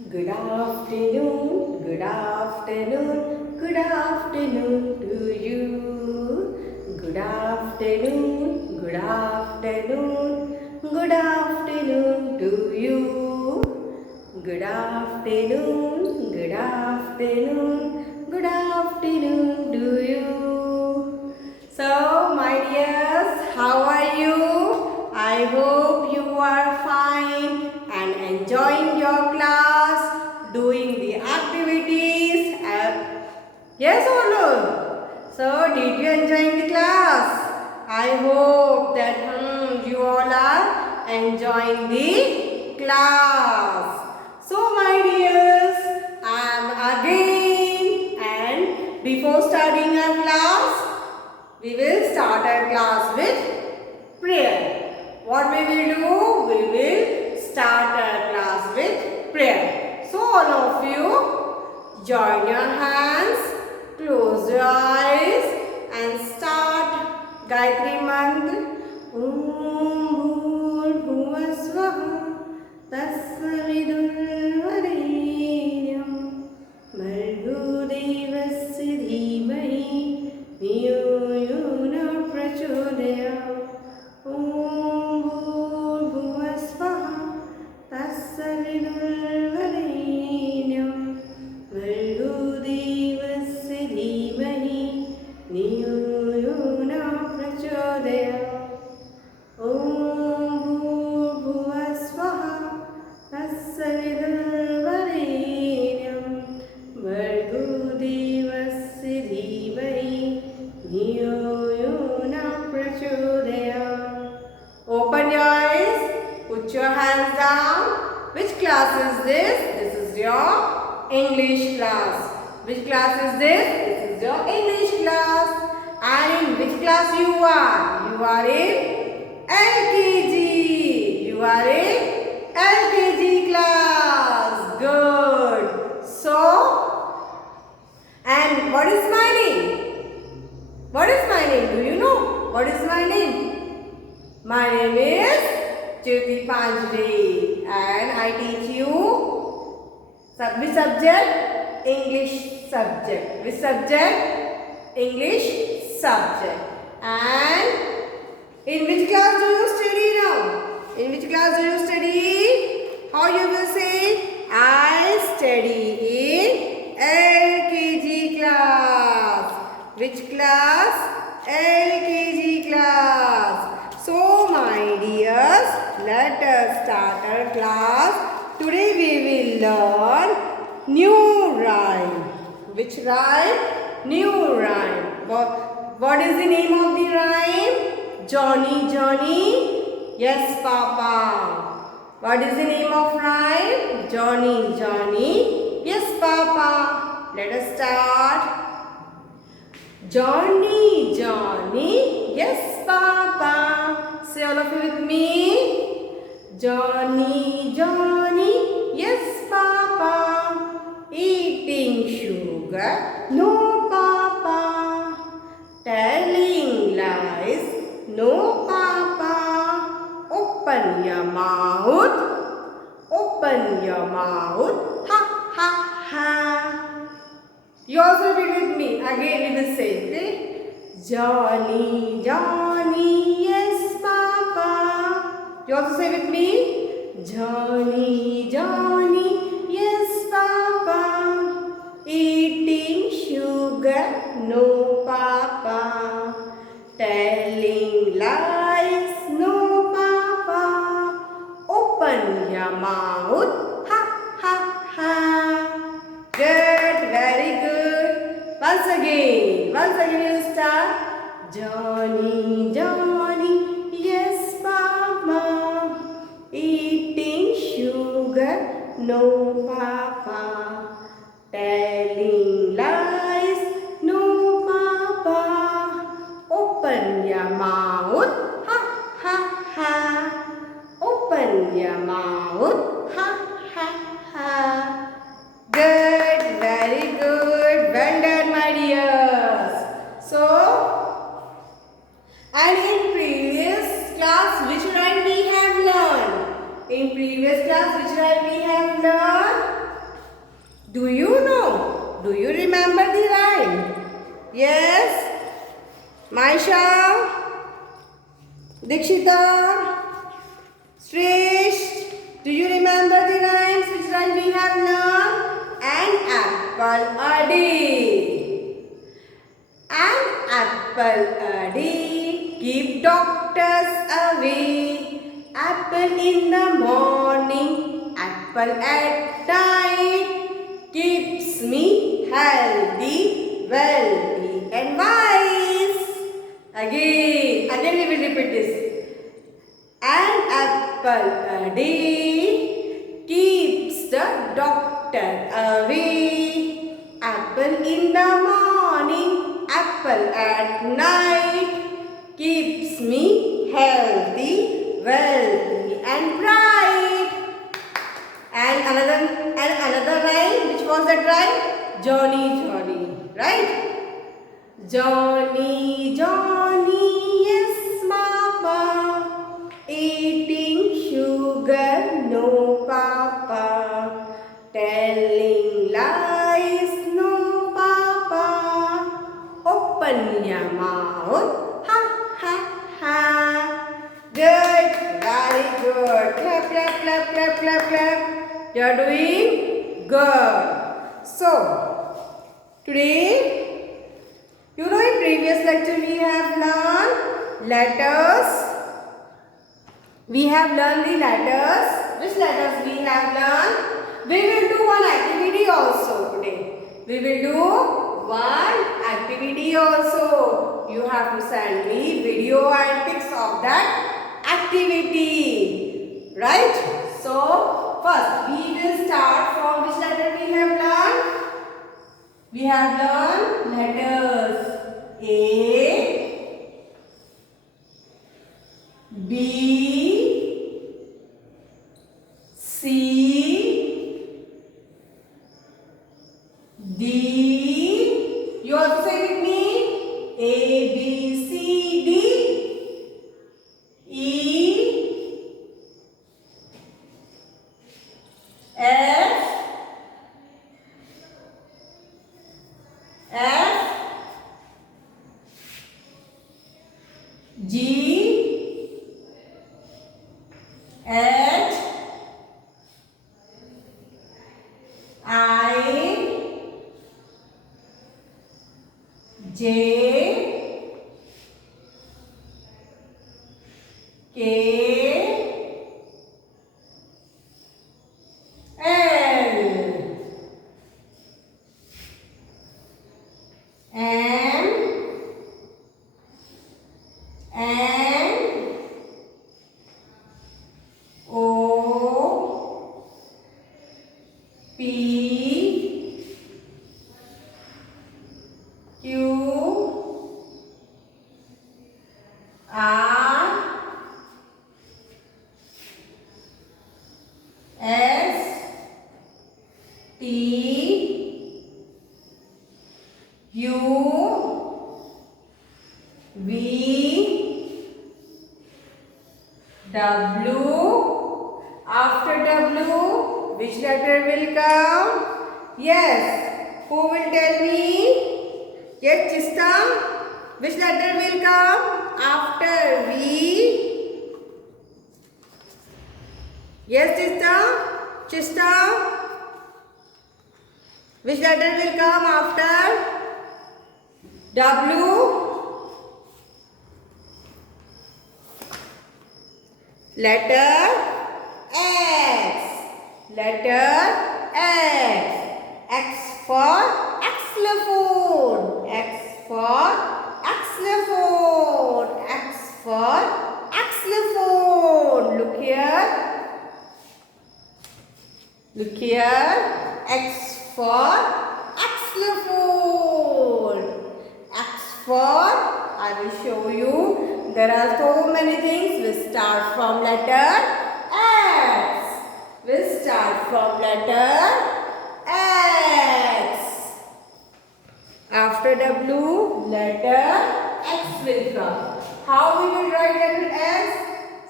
Good afternoon, good afternoon, good afternoon to you. Good afternoon, good afternoon, good afternoon to you. Good afternoon, good afternoon, good afternoon to you. So, my dears, how are you? I hope you are fine and enjoying your class, doing the activities. Yes or no? So, did you enjoy the class? I hope that you all are enjoying the class. So, my dears, I am again, and before starting our class, we will start our class with prayer. What we will do? We will start our class with prayer. So, all of you, join your hands, close your eyes, and start Gayatri Mantra. Om Bhurbhuva Swaha Tassavidurvarenyam Bhargo Devasya Dhimahi Dhiyo yo na prachodayam. Om Bhurbhuva Swaha Tassavidurvarenyam Bhargo Devasya Dhimahi Dhiyo yo na prachodayam. Om Bhurbhuva Swaha Tassavidurvarenyam Bhargo Devasya Dhimahi Dhiyo yo na prachodayam. Open your eyes, put your hands down. Which class is this? This is your English class. Which class is this? This is your English class. And in which class you are? You are in LKG. You are in LKG class. Good. So, and what is my name? What is my name? Do you know? What is my name? My name is Jyoti Panjre, and I teach you which subject? English subject. Which subject? English subject. And in which class do you study now? In which class do you study? How you will say? I study in LKG class. Which class? LKG class. So, my dears, let us start our class. Today we will learn new rhyme. Which rhyme? New rhyme. What is the name of the rhyme? Johnny, Johnny, yes, Papa. What is the name of rhyme? Johnny, Johnny, yes, Papa. Let us start. Johnny, Johnny, yes, Papa. Say all of you with me. Johnny, Johnny, yes, Papa. Eating sugar, no, Papa. Telling lies, no, Papa. Open your mouth, open your mouth, ha, ha, ha. You also repeat with me. Again we will say, okay? Johnny, Johnny, yes, Papa. You also say with me. Johnny, Johnny, yes, Papa. Eating sugar, no, Papa. Telling lies, no, Papa. Open your mouth, ha, ha, ha. Good, very good. Once again you start. Johnny, Johnny, yes, Papa. Eating sugar, no, Papa. Telling lies, no, Papa. Open your mouth, ha, ha, ha. Open your mouth, ha, ha, ha. Good, very good. Well done, my dears. So, and in previous class, which rhyme we have learned? In previous class, which rhyme we have learned? Do you know? Do you remember the rhyme? Yes? Maisha? Dikshita? Srish? Do you remember the rhymes which rhyme we have learned? An apple a day. An apple a day. Keep doctors away. Apple in the morning. Apple at night. Keeps me healthy, wealthy and wise. Again we will repeat this. An apple a day keeps the doctor away. Apple in the morning, apple at night keeps me healthy, wealthy and bright. And another rhyme. Which was that rhyme? Johnny, Johnny. Right? Johnny, Johnny, yes, Mama. Eating sugar, no, Papa. Telling lies, no, Papa. Open your mouth, ha, ha, ha. Good, very good. Clap, clap, clap, clap, clap, clap. You are doing good. So, today, you know in previous lecture we have learned letters. We have learned the letters. Which letters we have learned? We will do one activity also today. We will do one activity also. You have to send me video and pics of that activity. Right? So, first we will start from which letter we have learned? We have learned letters A, B, C, D. You also say with me. A, B, C, D, E, F, F, G, H, I, J, K, L, M, N, O, P, Q, R, S, T, U, V, W. After W, which letter will come? Yes. Who will tell me? Yes, Chista. Which letter will come after V? Yes, Chista. Chista. Which letter will come after W? Letter X. Letter X. X for xylophone. X for xylophone. X for xylophone. Look here. Look here. X for xylophone. X for, I will show you. There are so many things. We start from letter X. We start from letter X. After W, letter X will come. How we will write letter X?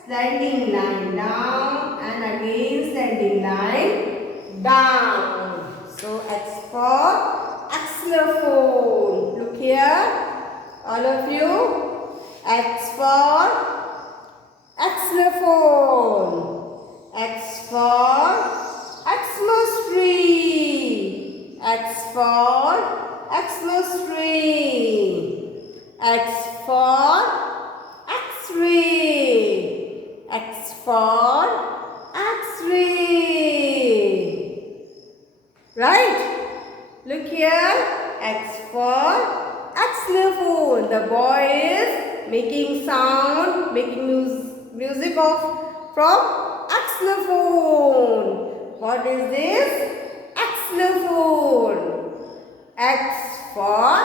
Slanting line down and again slanting line down. So X All of you. X for xylophone. X for Xmas tree. X for Xmas tree. X for X-ray. X for X-ray. Right? Look here. X for xylophone. The boy is making sound, making music from xylophone. What is this? Xylophone. X for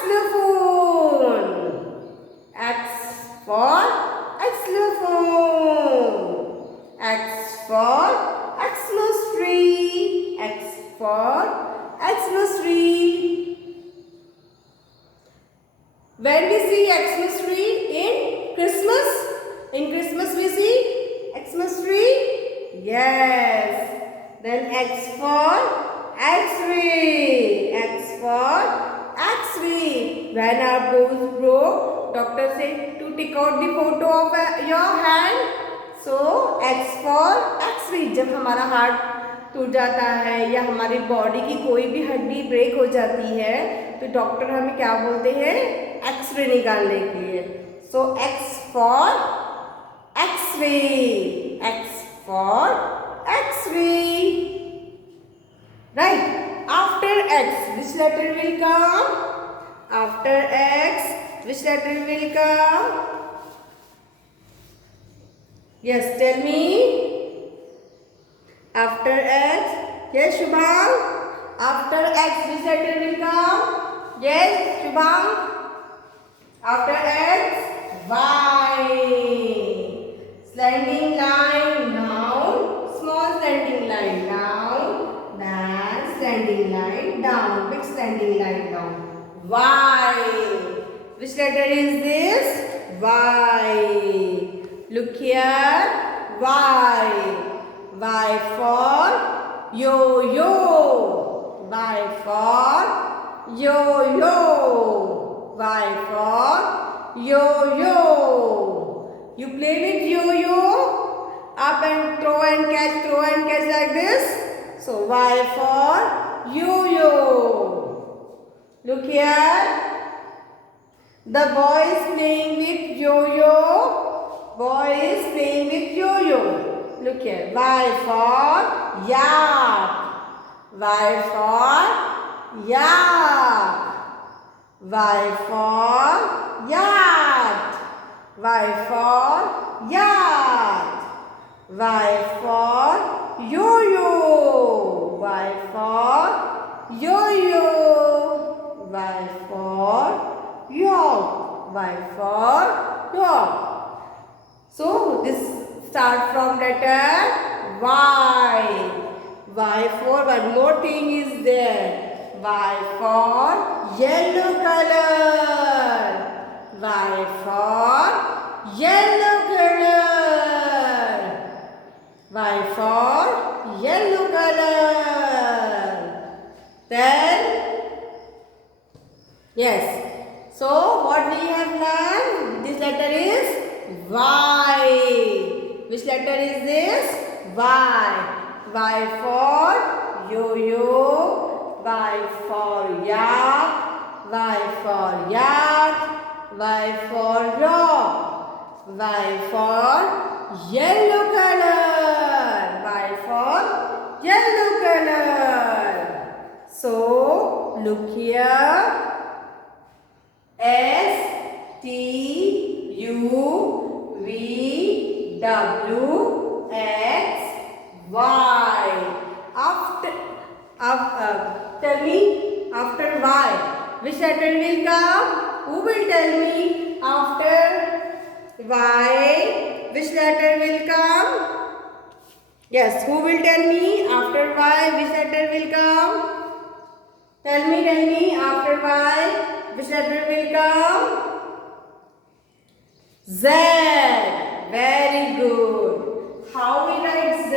xylophone. X for xylophone. X for Xmas tree. X for Xmas tree. When we see Xmas tree in Christmas we see Xmas tree. Yes. Then X for X-ray. X for X-ray. When our bones broke, doctor said to take out the photo of your hand. So X for X-ray. जब हमारा heart टूट जाता है या हमारी body की कोई भी हड्डी ब्रेक हो जाती है तो डॉक्टर हमें क्या बोलते हैं? एक्सरे निकालने के लिए. So X for X ray. X for X ray. Right. After X which letter will come? After X which letter will come? Yes, tell me. After X, yes, Shubham. After X, which letter will come? Yes, Shubham. After X, Y. Slanting line down, small slanting line down, then slanting line down, big slanting line down. Y. Which letter is this? Y. Look here. Y. Y for yo-yo. Y for yo-yo. Y for yo-yo. You play with yo-yo? Up and throw and catch like this. So Y for yo-yo. Look here. The boy is playing with yo-yo. Boy is playing with yo-yo. Look here. Y for yak. Y for yak. Y for yacht. Y for yacht. Y for yo-yo. Y for yo-yo. Y for york. Y for york. So this start from letter Y. Y for one more thing is there. Y for yellow color. Y for yellow color. Y for yellow color. Then yes. So what we have learned? This letter is Y. Which letter is this? Y. Y for yo-yo. Y for yak. Y for yak. Y for rock. Y for yellow color. Y for yellow color. So look here. S T U V W X Y. Tell me after Y which letter will come? Who will tell me after Y which letter will come? Yes, who will tell me after Y which letter will come? Tell me after Y which letter will come? Z. Very good. How we write Z?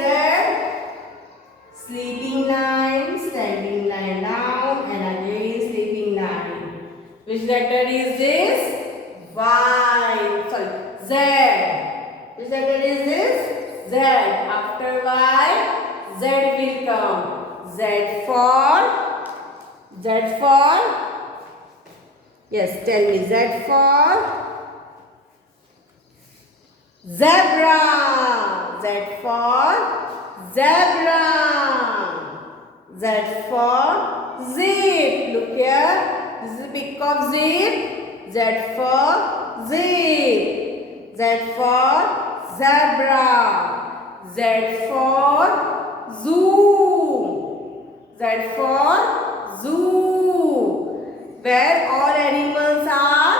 Sleeping line, standing line down, and again sleeping line. Which letter is this? Y. Sorry, Z. Which letter is this? Z. After Y, Z will come. Z for, yes, tell me, Z for zebra. Z for zebra. Z for zip. Look here. This is a pic of zip. Z for zip. Z for zebra. Z for zoo. Z for zoo. Where all animals are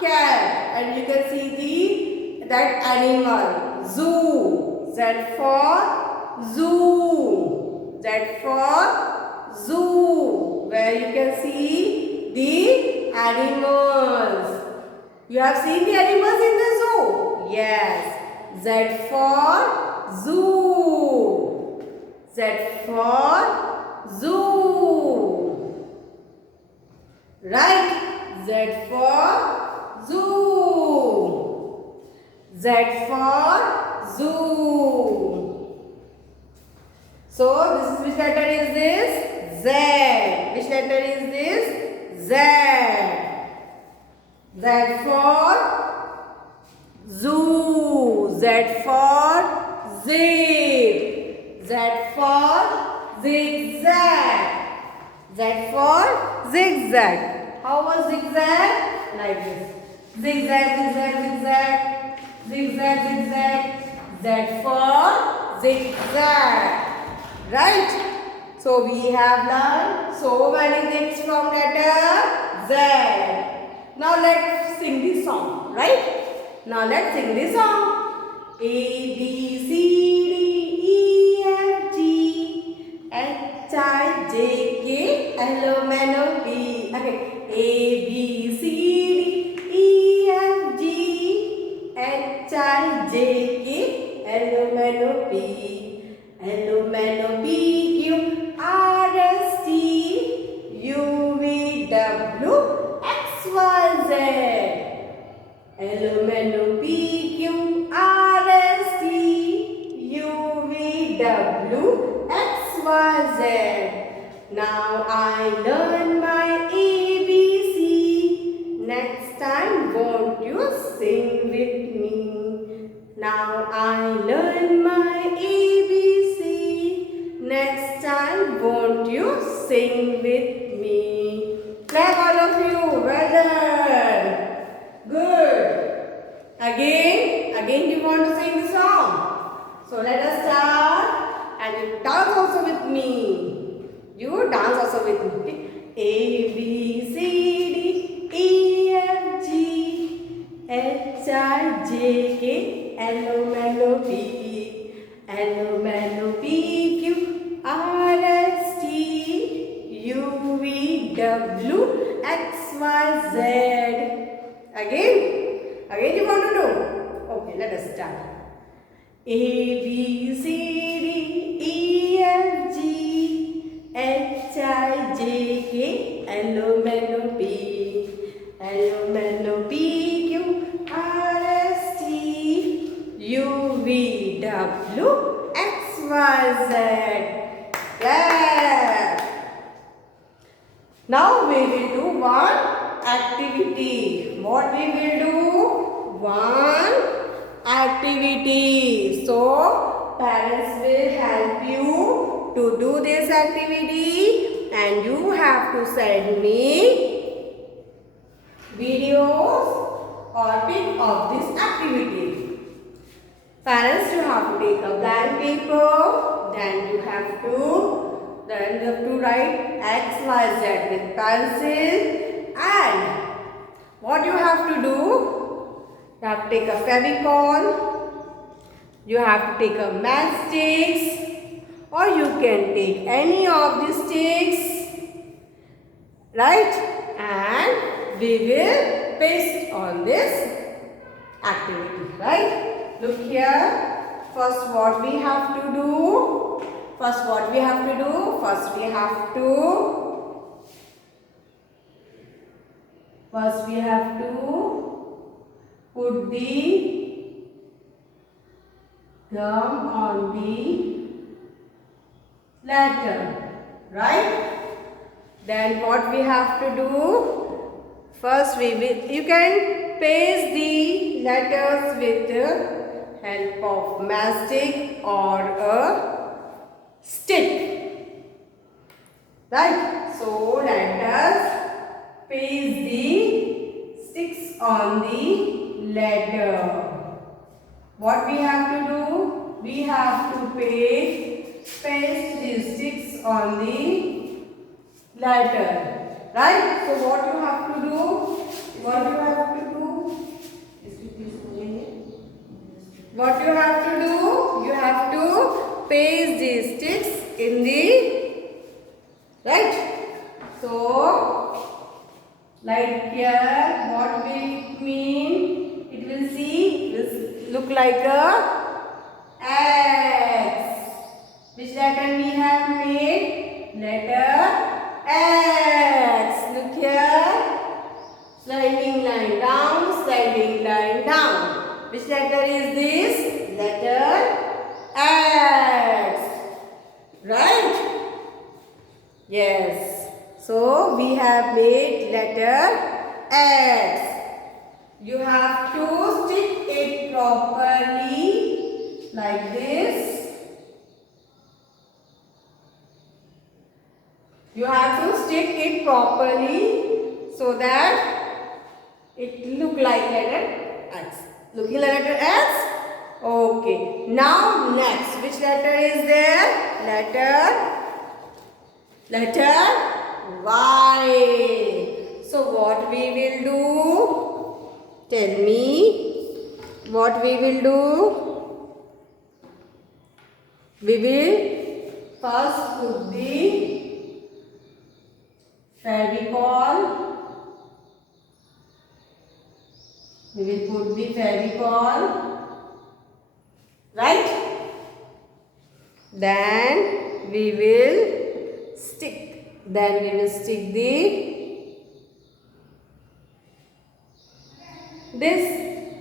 kept. And you can see that animal. Zoo. Z for zoo. Z for zoo. Where you can see the animals. You have seen the animals in the zoo? Yes. Z for zoo. Z for zoo. Right. Z for zoo. Z for zoo. So this is, which letter is this? Z. Which letter is this? Z. Z for zoo. Z for zip. Z for zigzag. Z for zigzag. How was zigzag? Like this. Zigzag, zigzag, zigzag. Zigzag, zigzag. Z for zigzag. Right? So we have learned so many things from letter Z. Now let's sing this song, right? Now let's sing this song. A, B, C, D, E, F, G, H, I, J, K, L, M, N, O, P. Okay. A, B, C, D, E, F, G, H, I, J, K, L, M, N, O, P. L, M, N, O, P, Q, R, S, T, U, V, W, X, Y, Z. L, M, N, O, P, Q, R, S, T, U, V, W, X, Y, Z. Now I learn my ABC. Next time, won't you sing with me? Now I learn my ABC. Next time, won't you sing with me? Clap all of you. Well done. Good. Again you want to sing the song. So let us start and you dance also with me. You dance also with me. Okay? A, B, C, D, E, F, G, H, I, J, K, L, M, N, O, P, L, M, N, O, P, Q, R, S, T, U, V, W, X, Y, Z. Again you want to do? Okay, let us start. A, B, C, D, E, F, G, H, I, J, K, L, M, N, O, P, L, M, N, O, P, Q, R, S, T, U, V, W, X, Y, Z. Yeah. Now we will do one activity. What we will do? One activity. So parents will help you to do this activity and you have to send me videos or pic of this activity. Parents, you have to take a blank paper, then you have to write X, Y, Z with pencil, and what you have to do? You have to take a Fevicol, you have to take a matchsticks, or you can take any of these sticks, right? And we will paste on this activity, right? Look here. First what we have to do? First we have to First we have to put the gum on the letter, right? Then what we have to do? First you can paste the letters with the help of mastic or a stick, right? So let us paste the sticks on the letter. What we have to do? We have to paste the sticks on the letter, right? So what you have to do? What you have to do? What you have to do? You have to paste the sticks in the, right? So like here, what will it mean? It will see, it will look like a X. Which letter we have made? Letter X. Look here. Sliding line down, sliding line down. Which letter is this? Letter X. Right? Yes. So we have made letter X. You have to stick it properly like this. You have to stick it properly so that it look like letter X. Looking like letter X? Okay. Now next, which letter is there? Letter Y. So what we will do? Tell me what we will do. We will first put the Fevicol. We will put the Fevicol, right? Then we will stick. Then we will stick this.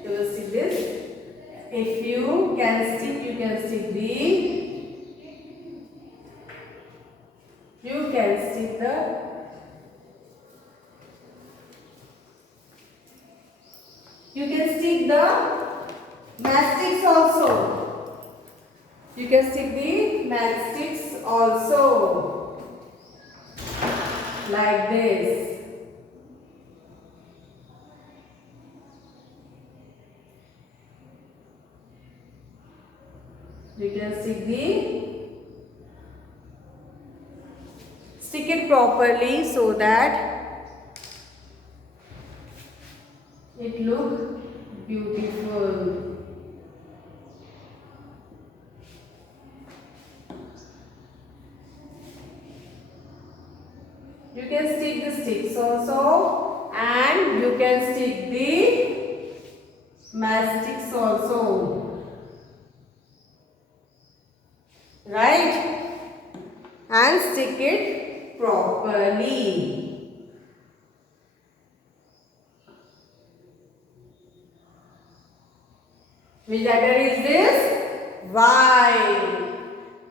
You will stick this. If you can stick, you can stick you can stick the mastics also. You can stick the mastics also. Like this. You can stick it properly so that it look beautiful. You can stick the sticks also and you can stick the mastics also, right? And stick it properly. Which letter is this? Y.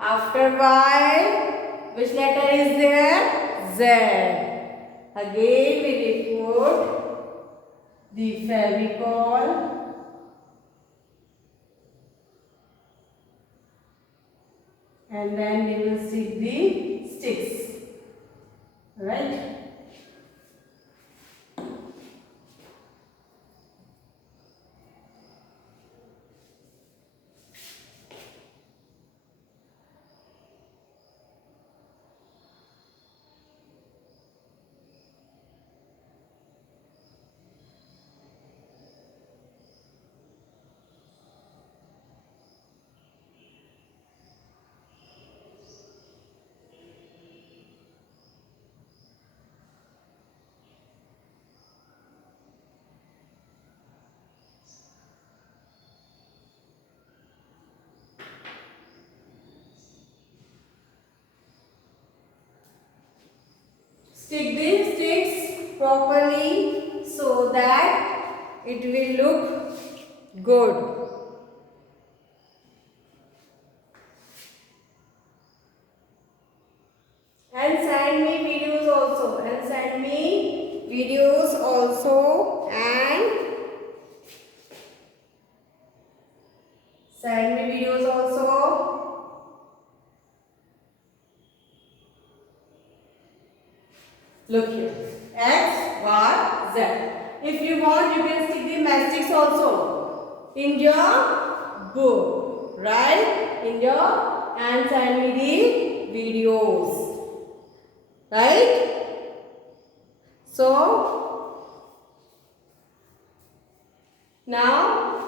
After Y, which letter is there? Z. Again we will put the Fevicol. And then we will stick the sticks. Right? Stick the sticks properly so that it will look good. And send me videos also. And send me videos also. And send me videos also. Look here. X, Y, Z. If you want, you can stick the mastics also in your book. Right? In your, and send me the videos. Right? So, now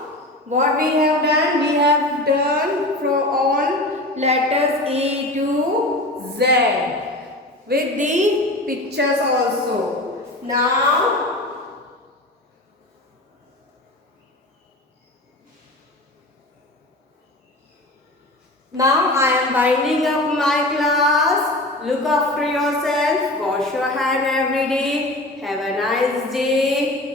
what we have done? We have done from all letters A to Z with the pictures also. Now I am winding up my class. Look after yourself. Wash your hand every day. Have a nice day.